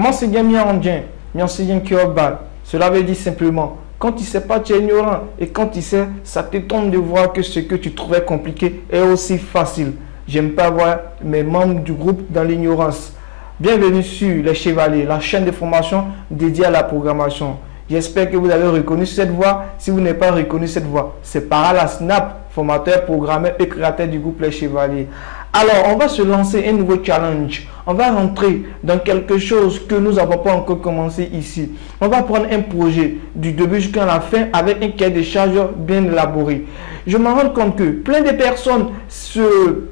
M'enseigner Miandien, m'enseigner Kyobal. Cela veut dire simplement, quand tu ne sais pas, tu es ignorant. Et quand tu sais, ça t'étonne de voir que ce que tu trouvais compliqué est aussi facile. J'aime pas voir mes membres du groupe dans l'ignorance. Bienvenue sur Les Chevaliers, la chaîne de formation dédiée à la programmation. J'espère que vous avez reconnu cette voix. Si vous n'avez pas reconnu cette voix, c'est Parala Snap, formateur, programmeur et créateur du groupe Les Chevaliers. Alors, on va se lancer un nouveau challenge. On va rentrer dans quelque chose que nous n'avons pas encore commencé ici. On va prendre un projet du début jusqu'à la fin avec un cahier de charge bien élaboré. Je me rends compte que plein de personnes se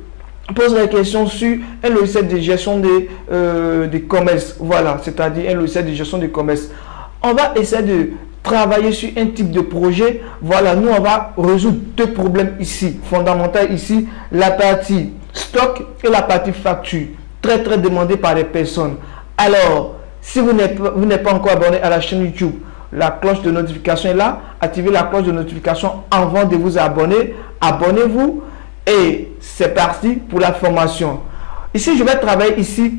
posent la question sur un logiciel de gestion des commerces. Voilà, c'est-à-dire un logiciel de gestion des commerces. On va essayer de travailler sur un type de projet. Voilà, nous on va résoudre deux problèmes ici, fondamentaux ici, la partie stock et la partie facture, très demandé par les personnes. Alors, si vous n'êtes pas encore abonné à la chaîne YouTube, la cloche de notification est là, activez la cloche de notification avant de vous abonner, abonnez-vous et c'est parti pour la formation. Ici, je vais travailler ici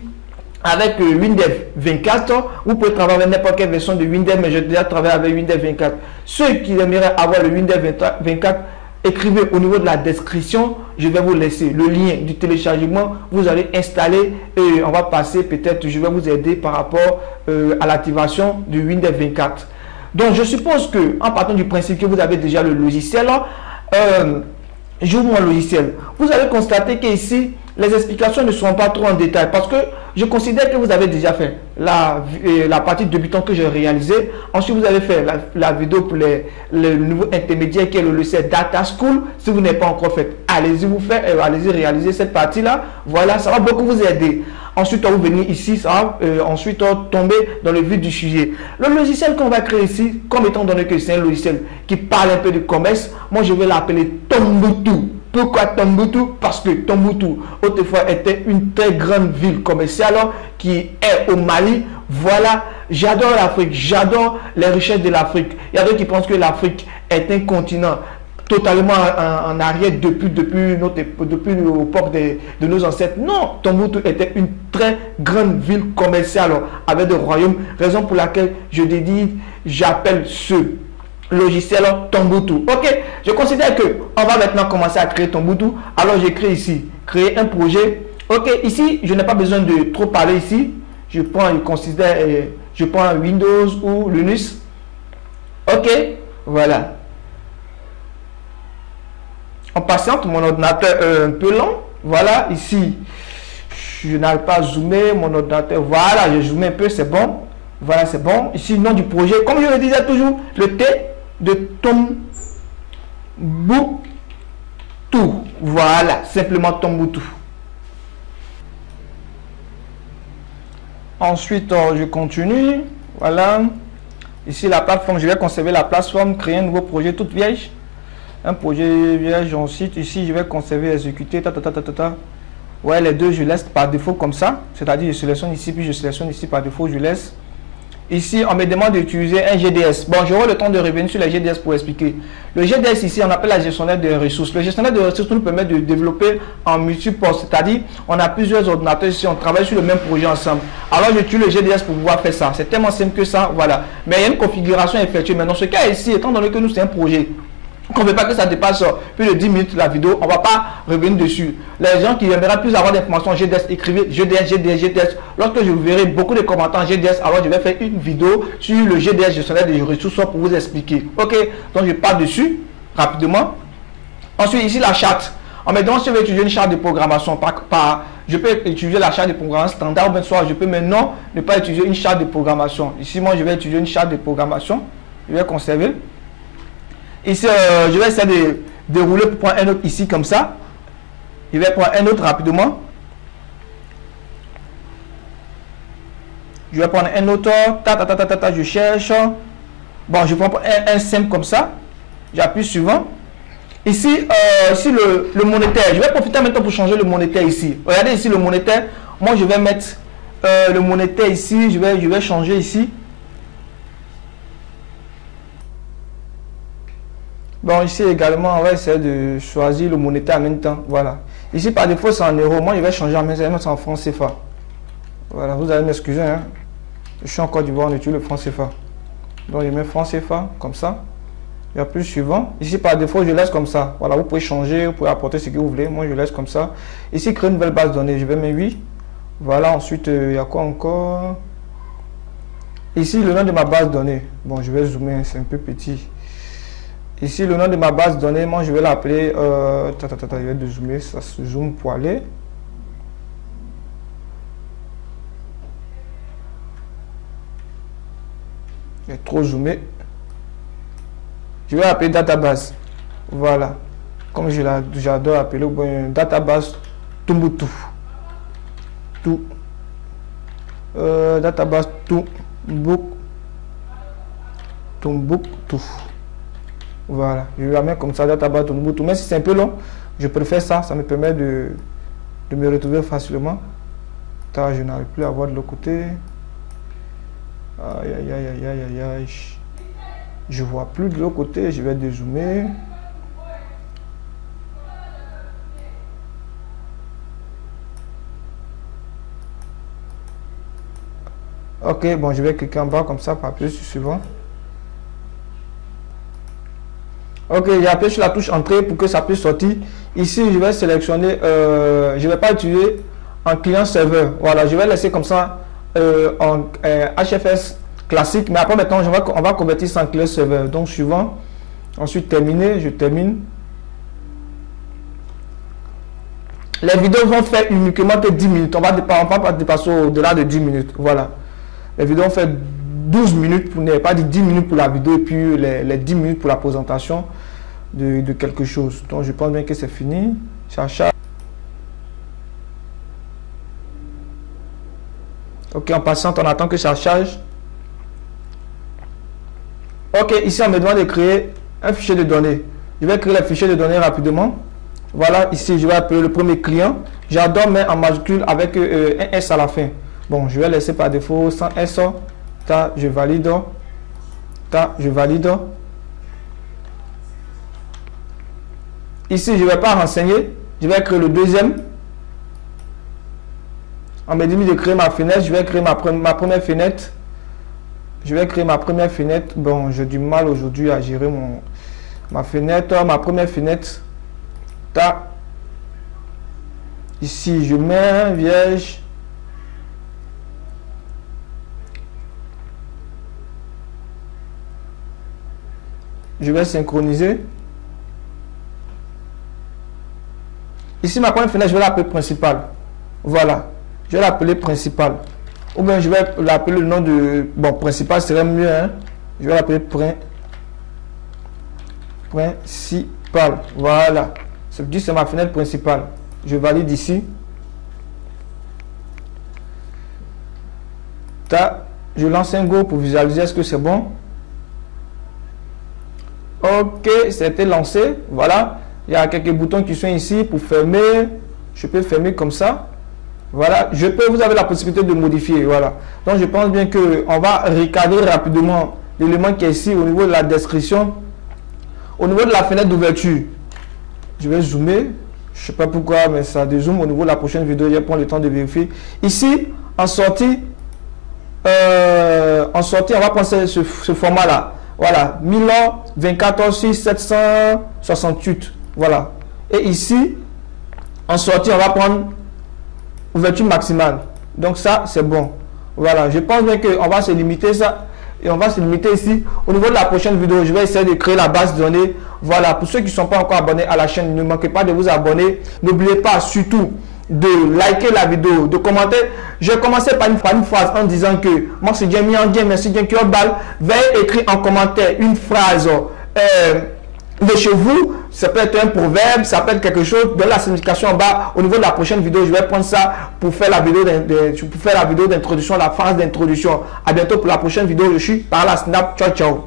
avec Windows 24, vous pouvez travailler avec n'importe quelle version de Windows, mais j'ai déjà travaillé avec Windows 24. Ceux qui aimeraient avoir le Windows 24, écrivez au niveau de la description, je vais vous laisser le lien du téléchargement, vous allez installer et on va passer peut-être, je vais vous aider par rapport à l'activation du Windows 24. Donc je suppose que, en partant du principe que vous avez déjà le logiciel, j'ouvre mon logiciel, vous allez constater qu'ici, les explications ne seront pas trop en détail parce que je considère que vous avez déjà fait la partie débutant que j'ai réalisée. Ensuite, vous avez fait la vidéo pour le nouveau intermédiaire qui est le logiciel Data School. Si vous n'avez pas encore fait, allez-y vous faire, allez-y réaliser cette partie-là. Voilà, ça va beaucoup vous aider. Ensuite, on va venir ici, ça va ensuite tomber dans le vif du sujet. Le logiciel qu'on va créer ici, comme étant donné que c'est un logiciel qui parle un peu de commerce, moi je vais l'appeler Tombouctou. Pourquoi Tombouctou? Parce que Tombouctou, autrefois, était une très grande ville commerciale qui est au Mali. Voilà, j'adore l'Afrique, j'adore les richesses de l'Afrique. Il y a d'autres qui pensent que l'Afrique est un continent totalement en arrière depuis l'époque de nos ancêtres. Non, Tombouctou était une très grande ville commerciale avec des royaumes, raison pour laquelle j'appelle ce logiciel Tombouctou. Ok, je considère que on va maintenant commencer à créer Tombouctou. Alors j'écris ici, créer un projet. Ok, ici je n'ai pas besoin de trop parler ici. Je prends Windows ou Linux. Ok, voilà. On patiente, mon ordinateur est un peu lent. Voilà, ici je n'arrive pas à zoomer mon ordinateur. Voilà, je zoome un peu, c'est bon. Voilà, c'est bon. Ici, nom du projet, comme je le disais toujours, le T de Tombouctou. Voilà, simplement Tombouctou. Ensuite, je continue. Voilà. Ici, la plateforme, je vais conserver la plateforme, créer un nouveau projet toute vierge. Un projet vierge, ensuite, ici, je vais conserver, exécuter. Ouais, les deux, je laisse par défaut comme ça. C'est-à-dire, je sélectionne ici, puis je sélectionne ici par défaut, je laisse. Ici, on me demande d'utiliser un GDS. Bon, j'aurai le temps de revenir sur les GDS pour expliquer. Le GDS ici, on appelle la gestionnaire de ressources. Le gestionnaire de ressources nous permet de développer en multiposte. C'est-à-dire, on a plusieurs ordinateurs ici, on travaille sur le même projet ensemble. Alors, j'utilise le GDS pour pouvoir faire ça. C'est tellement simple que ça, voilà. Mais il y a une configuration effectuée. Mais dans ce cas ici, étant donné que nous, c'est un projet, qu'on ne veut pas que ça dépasse plus de 10 minutes la vidéo, on ne va pas revenir dessus. Les gens qui aimeraient plus avoir d'informations GDS, écrivez GDS. Lorsque je verrai beaucoup de commentaires GDS, alors je vais faire une vidéo sur le GDS gestionnaire des ressources pour vous expliquer. Ok, donc je pars dessus rapidement. Ensuite, ici la charte. On me demande si je vais utiliser une charte de programmation. Je peux utiliser la charte de programmation standard, ou bien soit je peux maintenant ne pas utiliser une charte de programmation. Ici, moi, je vais utiliser une charte de programmation. Je vais conserver. Ici, je vais essayer de dérouler pour prendre un autre ici comme ça. Je vais prendre un autre rapidement. Je vais prendre un autre. Je cherche. Bon, je prends un simple comme ça. J'appuie suivant. Ici, le monétaire. Je vais profiter maintenant pour changer le monétaire ici. Regardez ici le monétaire. Moi, je vais mettre le monétaire ici. Je vais changer ici. Bon, ici également, on va essayer de choisir le monétaire en même temps. Voilà. Ici, par défaut, c'est en euros. Moi, je vais changer en même temps en francs CFA. Voilà, vous allez m'excuser. Hein. Je suis en Côte d'Ivoire, on utilise le franc CFA. Donc, je mets franc CFA comme ça. Il y a plus suivant. Ici, par défaut, je laisse comme ça. Voilà, vous pouvez changer, vous pouvez apporter ce que vous voulez. Moi, je laisse comme ça. Ici, créer une nouvelle base de données. Je vais mettre 8. Voilà, ensuite, il y a quoi encore? Ici, le nom de ma base de données. Bon, je vais zoomer, c'est un peu petit. Ici, le nom de ma base de données, moi, je vais l'appeler... je vais dézoomer, ça se zoome pour aller. J'ai trop zoomé. Je vais appeler database. Voilà. Comme j'adore appeler database Tombouctou. Database Tombouctou. Voilà. Je la mets comme ça, database Tombouctou. Mais si c'est un peu long, je préfère ça. Ça me permet de me retrouver facilement. Je n'arrive plus à voir de l'autre côté. Aïe, aïe, aïe, aïe, aïe, aïe. Je vois plus de l'autre côté. Je vais dézoomer. Ok, bon, je vais cliquer en bas comme ça pour appuyer sur suivant. Ok, j'ai appuyé sur la touche entrée pour que ça puisse sortir. Ici, je vais sélectionner, je ne vais pas utiliser en client serveur. Voilà, je vais laisser comme ça en HFS classique. Mais après, maintenant, on va convertir ça en client serveur. Donc, suivant. Ensuite, terminer, je termine. Les vidéos vont faire uniquement que 10 minutes. On va pas dépasser au-delà de 10 minutes. Voilà. Les vidéos vont faire 12 minutes, pour ne pas dire 10 minutes pour la vidéo et puis les 10 minutes pour la présentation de quelque chose. Donc, je pense bien que c'est fini. Ça charge. Ok, en passant, on attend que ça charge. Ok, ici, on me demande de créer un fichier de données. Je vais créer le fichier de données rapidement. Voilà, ici, je vais appeler le premier client. J'adore mettre en majuscule avec un S à la fin. Bon, je vais laisser par défaut sans S. Je valide. Je valide. Ici, je ne vais pas renseigner. Je vais créer le deuxième. On m'a dit de créer ma fenêtre. Je vais créer ma première fenêtre. Je vais créer ma première fenêtre. Bon, j'ai du mal aujourd'hui à gérer ma fenêtre. Ma première fenêtre. Ici, je mets vierge. Je vais synchroniser. Ici, ma première fenêtre, je vais l'appeler principal. Voilà. Je vais l'appeler principal. Ou bien je vais l'appeler le nom de... Bon, principal serait mieux. Hein? Je vais l'appeler principal. Voilà. C'est ma fenêtre principale. Je valide ici. Je lance un go pour visualiser est-ce que c'est bon. Ok, c'était lancé. Voilà. Il y a quelques boutons qui sont ici pour fermer. Je peux fermer comme ça. Voilà. Vous avez la possibilité de modifier. Voilà. Donc, je pense bien qu'on va recadrer rapidement l'élément qui est ici au niveau de la description. Au niveau de la fenêtre d'ouverture. Je vais zoomer. Je ne sais pas pourquoi, mais ça dézoome au niveau de la prochaine vidéo. Je vais prendre le temps de vérifier. Ici, en sortie, on va prendre ce format-là. Voilà, 1024/6/768. Voilà. Et ici, en sortie, on va prendre ouverture maximale. Donc ça, c'est bon. Voilà, je pense bien qu'on va se limiter ça. Et on va se limiter ici. Au niveau de la prochaine vidéo, je vais essayer de créer la base de données. Voilà, pour ceux qui ne sont pas encore abonnés à la chaîne, ne manquez pas de vous abonner. N'oubliez pas surtout de liker la vidéo, de commenter. Je vais commencer par une phrase en disant que moi c'est Jamie Anguien, merci Jamie Kiobal. Veuillez écrire en commentaire une phrase de chez vous. Ça peut être un proverbe, ça peut être quelque chose de la signification en bas. Au niveau de la prochaine vidéo, je vais prendre ça pour faire la vidéo d'introduction, la phrase d'introduction. À bientôt pour la prochaine vidéo. Je suis par la Snap. Ciao, ciao.